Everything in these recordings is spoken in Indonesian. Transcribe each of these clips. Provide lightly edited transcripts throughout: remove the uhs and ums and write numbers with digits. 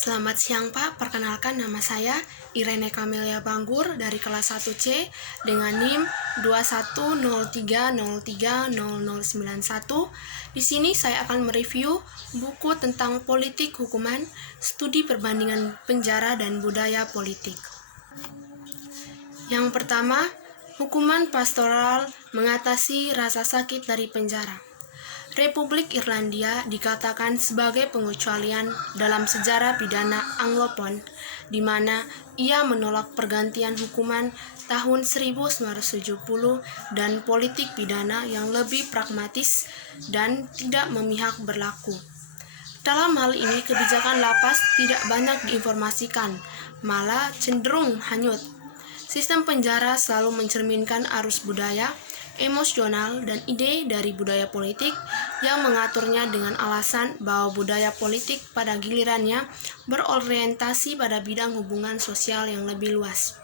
Selamat siang Pak, perkenalkan nama saya Irene Camelia Banggur dari kelas 1C dengan NIM 2103030091. Di sini saya akan mereview buku tentang politik hukuman, studi perbandingan penjara dan budaya politik. Yang pertama, hukuman pastoral mengatasi rasa sakit dari penjara. Republik Irlandia dikatakan sebagai pengecualian dalam sejarah pidana Anglopon, di mana ia menolak pergantian hukuman tahun 1970 dan politik pidana yang lebih pragmatis dan tidak memihak berlaku. Dalam hal ini, kebijakan lapas tidak banyak diinformasikan, malah cenderung hanyut. Sistem penjara selalu mencerminkan arus budaya, emosional, dan ide dari budaya politik yang mengaturnya dengan alasan bahwa budaya politik pada gilirannya berorientasi pada bidang hubungan sosial yang lebih luas.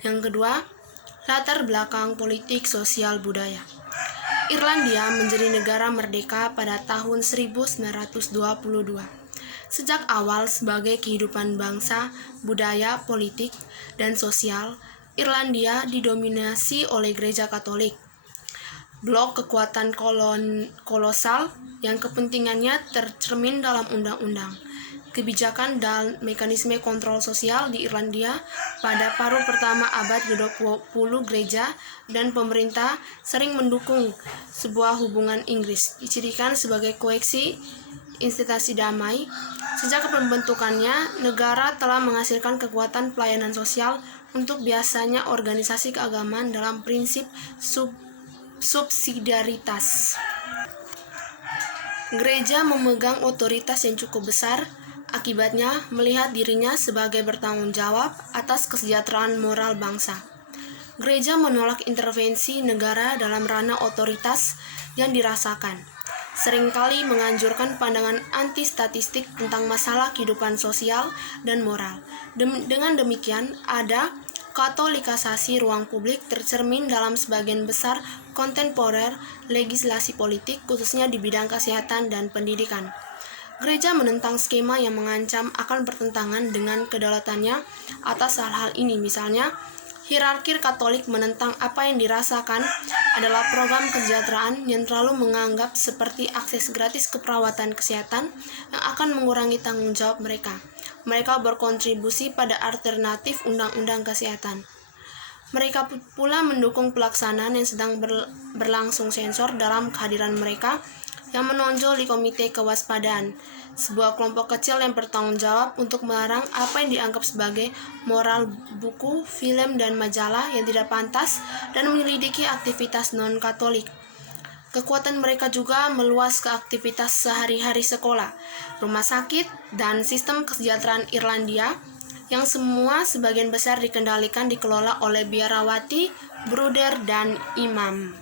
Yang kedua, latar belakang politik sosial budaya. Irlandia menjadi negara merdeka pada tahun 1922. Sejak awal sebagai kehidupan bangsa, budaya, politik, dan sosial, Irlandia didominasi oleh Gereja Katolik. Blok kekuatan kolosal yang kepentingannya tercermin dalam undang-undang, kebijakan dan mekanisme kontrol sosial di Irlandia pada paruh pertama abad ke-20 gereja dan pemerintah sering mendukung sebuah hubungan Inggris, dicirikan sebagai koeksi institusi damai. Sejak pembentukannya, negara telah menghasilkan kekuatan pelayanan sosial untuk biasanya organisasi keagamaan dalam prinsip subsidiaritas. Gereja memegang otoritas yang cukup besar, akibatnya melihat dirinya sebagai bertanggung jawab atas kesejahteraan moral bangsa. Gereja menolak intervensi negara dalam ranah otoritas yang dirasakan, seringkali menganjurkan pandangan anti-statistik tentang masalah kehidupan sosial dan moral. Dengan demikian, ada katolikisasi ruang publik tercermin dalam sebagian besar kontemporer legislasi politik, khususnya di bidang kesehatan dan pendidikan. Gereja menentang skema yang mengancam akan bertentangan dengan kedaulatannya atas hal-hal ini. Misalnya, hierarki Katolik menentang apa yang dirasakan adalah program kesejahteraan yang terlalu menganggap seperti akses gratis ke perawatan kesehatan yang akan mengurangi tanggung jawab mereka. Mereka berkontribusi pada alternatif undang-undang kesehatan. Mereka pula mendukung pelaksanaan yang sedang berlangsung sensor dalam kehadiran mereka yang menonjol di Komite Kewaspadaan, sebuah kelompok kecil yang bertanggung jawab untuk melarang apa yang dianggap sebagai moral buku, film, dan majalah yang tidak pantas dan menyelidiki aktivitas non-Katolik. Kekuatan mereka juga meluas ke aktivitas sehari-hari sekolah, rumah sakit, dan sistem kesejahteraan Irlandia yang semua sebagian besar dikelola oleh biarawati, bruder, dan imam.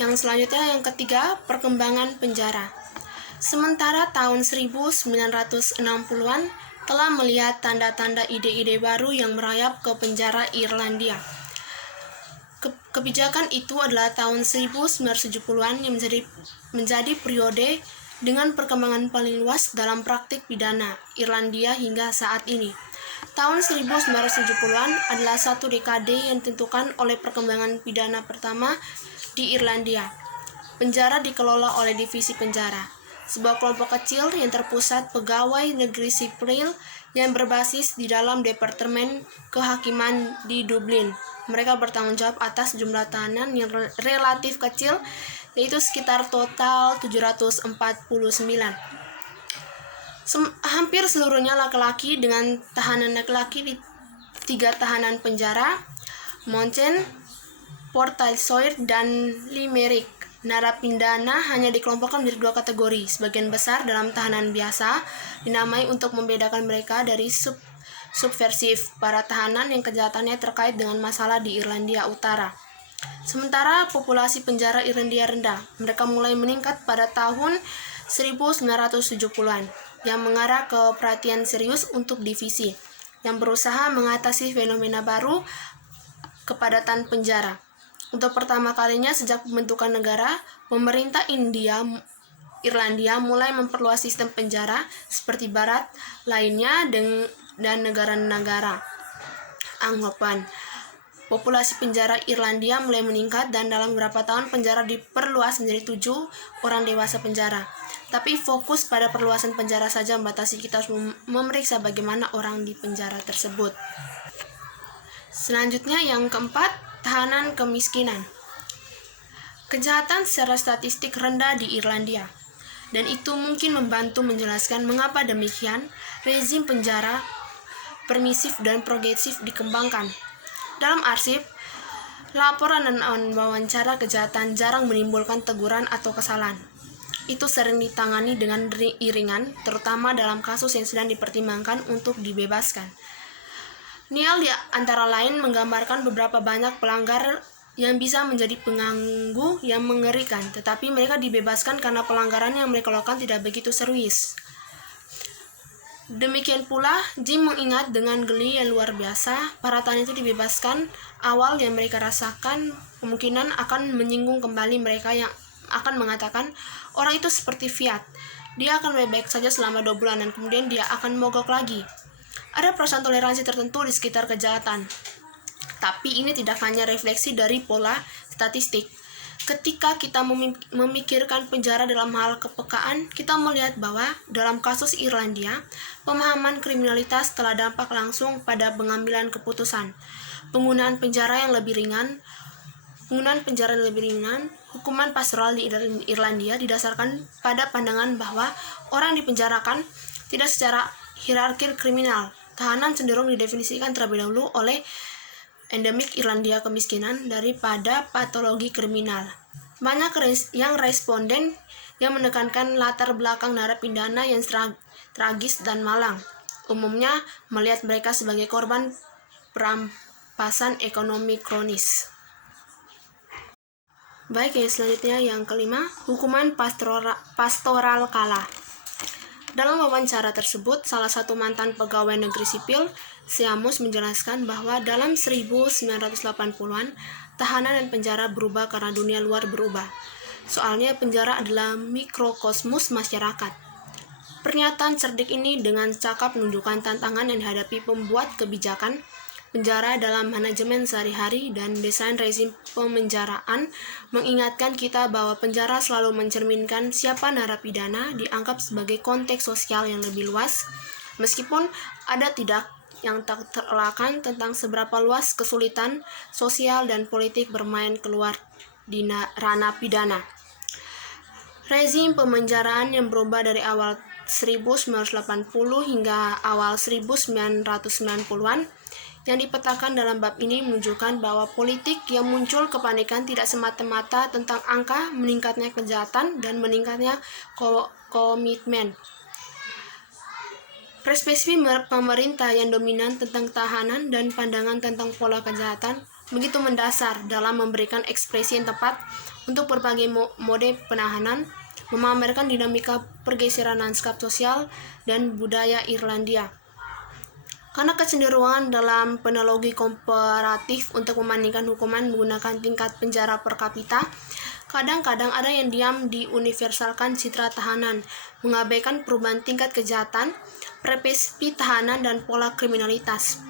Yang selanjutnya, yang ketiga, perkembangan penjara. Sementara tahun 1960-an telah melihat tanda-tanda ide-ide baru yang merayap ke penjara Irlandia. Kebijakan itu adalah tahun 1970-an yang menjadi periode dengan perkembangan paling luas dalam praktik pidana Irlandia hingga saat ini. Tahun 1970-an adalah satu dekade yang ditentukan oleh perkembangan pidana pertama di Irlandia. Penjara dikelola oleh divisi penjara, sebuah kelompok kecil yang terpusat pegawai negeri sipil yang berbasis di dalam Departemen Kehakiman di Dublin. Mereka bertanggung jawab atas jumlah tahanan yang relatif kecil, yaitu sekitar total 749. Hampir seluruhnya laki-laki dengan tahanan laki-laki di 3 tahanan penjara, Mountain, Portlaoise, dan Limerick. Narapidana hanya dikelompokkan menjadi 2 kategori. Sebagian besar dalam tahanan biasa, dinamai untuk membedakan mereka dari subversif, para tahanan yang kejahatannya terkait dengan masalah di Irlandia Utara. Sementara populasi penjara Irlandia rendah, mereka mulai meningkat pada tahun 1970-an, yang mengarah ke perhatian serius untuk divisi, yang berusaha mengatasi fenomena baru kepadatan penjara. Untuk pertama kalinya sejak pembentukan negara, pemerintah Irlandia mulai memperluas sistem penjara seperti barat lainnya dan negara-negara Anglopan. Populasi penjara Irlandia mulai meningkat dan dalam beberapa tahun penjara diperluas menjadi 7 orang dewasa penjara. Tapi fokus pada perluasan penjara saja membatasi kita harus memeriksa bagaimana orang di penjara tersebut. Selanjutnya yang keempat, tahanan kemiskinan. Kejahatan secara statistik rendah di Irlandia. Dan itu mungkin membantu menjelaskan mengapa demikian rezim penjara permisif dan progresif dikembangkan. Dalam arsip, laporan dan wawancara kejahatan jarang menimbulkan teguran atau kesalahan. Itu sering ditangani dengan iringan, terutama dalam kasus yang sedang dipertimbangkan untuk dibebaskan. Neil di antara lain menggambarkan beberapa banyak pelanggar yang bisa menjadi pengganggu yang mengerikan, tetapi mereka dibebaskan karena pelanggaran yang mereka lakukan tidak begitu serius. Demikian pula, Jim mengingat dengan geli yang luar biasa, para tahanan itu dibebaskan awal yang mereka rasakan kemungkinan akan menyinggung kembali mereka yang akan mengatakan orang itu seperti Fiat. Dia akan baik-baik saja selama 2 bulan dan kemudian dia akan mogok lagi. Ada perasaan toleransi tertentu di sekitar kejahatan. Tapi ini tidak hanya refleksi dari pola statistik. Ketika kita memikirkan penjara dalam hal kepekaan, kita melihat bahwa dalam kasus Irlandia, pemahaman kriminalitas telah dampak langsung pada pengambilan keputusan. Penggunaan penjara yang lebih ringan, hukuman pastoral di Irlandia didasarkan pada pandangan bahwa orang dipenjarakan tidak secara hierarki kriminal. Tahanan cenderung didefinisikan terlebih dahulu oleh endemik Irlandia kemiskinan daripada patologi kriminal. Banyak yang responden yang menekankan latar belakang narapidana yang tragis dan malang, umumnya melihat mereka sebagai korban perampasan ekonomi kronis. Baik, yang selanjutnya yang kelima, hukuman pastoral kalah. Dalam wawancara tersebut, salah satu mantan pegawai negeri sipil, Seamus, menjelaskan bahwa dalam 1980-an, tahanan dan penjara berubah karena dunia luar berubah. Soalnya penjara adalah mikrokosmus masyarakat. Pernyataan cerdik ini dengan cakap menunjukkan tantangan yang dihadapi pembuat kebijakan penjara dalam manajemen sehari-hari dan desain rezim pemenjaraan, mengingatkan kita bahwa penjara selalu mencerminkan siapa narapidana dianggap sebagai konteks sosial yang lebih luas, meskipun ada tidak yang tak terelakkan tentang seberapa luas kesulitan sosial dan politik bermain keluar di ranah pidana. Rezim pemenjaraan yang berubah dari awal 1980 hingga awal 1990-an yang dipetakan dalam bab ini menunjukkan bahwa politik yang muncul kepanikan tidak semata-mata tentang angka meningkatnya kejahatan dan meningkatnya komitmen. Perspektif pemerintah yang dominan tentang tahanan dan pandangan tentang pola kejahatan begitu mendasar dalam memberikan ekspresi yang tepat untuk berbagai mode penahanan, memamerkan dinamika pergeseran lanskap sosial dan budaya Irlandia. Karena kecenderungan dalam penologi komparatif untuk membandingkan hukuman menggunakan tingkat penjara per kapita, kadang-kadang ada yang diam diuniversalkan citra tahanan, mengabaikan perubahan tingkat kejahatan, perspektif tahanan dan pola kriminalitas.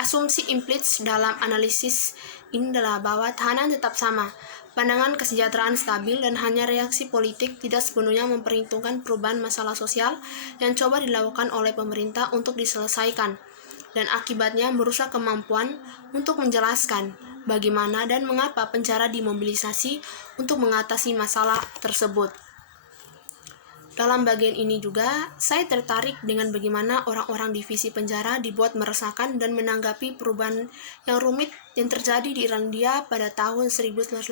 Asumsi implicit dalam analisis ini adalah bahwa tahanan tetap sama, pandangan kesejahteraan stabil dan hanya reaksi politik tidak sepenuhnya memperhitungkan perubahan masalah sosial yang coba dilakukan oleh pemerintah untuk diselesaikan, dan akibatnya merusak kemampuan untuk menjelaskan bagaimana dan mengapa penjara dimobilisasi untuk mengatasi masalah tersebut. Dalam bagian ini juga, saya tertarik dengan bagaimana orang-orang divisi penjara dibuat meresahkan dan menanggapi perubahan yang rumit yang terjadi di Irlandia pada tahun 1980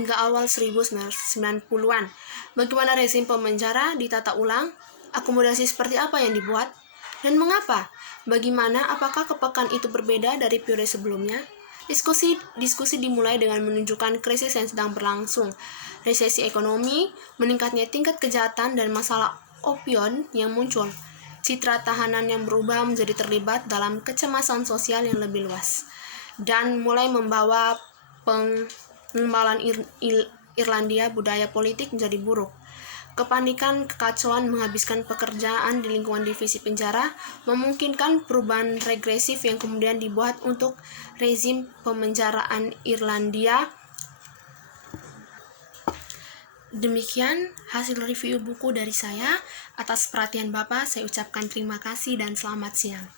hingga awal 1990-an. Bagaimana rezim pemenjara ditata ulang, akomodasi seperti apa yang dibuat, dan mengapa? Bagaimana, apakah kepekaan itu berbeda dari periode sebelumnya? Diskusi dimulai dengan menunjukkan krisis yang sedang berlangsung, resesi ekonomi, meningkatnya tingkat kejahatan, dan masalah opioid yang muncul. Citra tahanan yang berubah menjadi terlibat dalam kecemasan sosial yang lebih luas, dan mulai membawa pengembalan Irlandia budaya politik menjadi buruk. Kepanikan, kekacauan menghabiskan pekerjaan di lingkungan divisi penjara memungkinkan perubahan regresif yang kemudian dibuat untuk rezim pemenjaraan Irlandia. Demikian hasil review buku dari saya. Atas perhatian Bapak, saya ucapkan terima kasih dan selamat siang.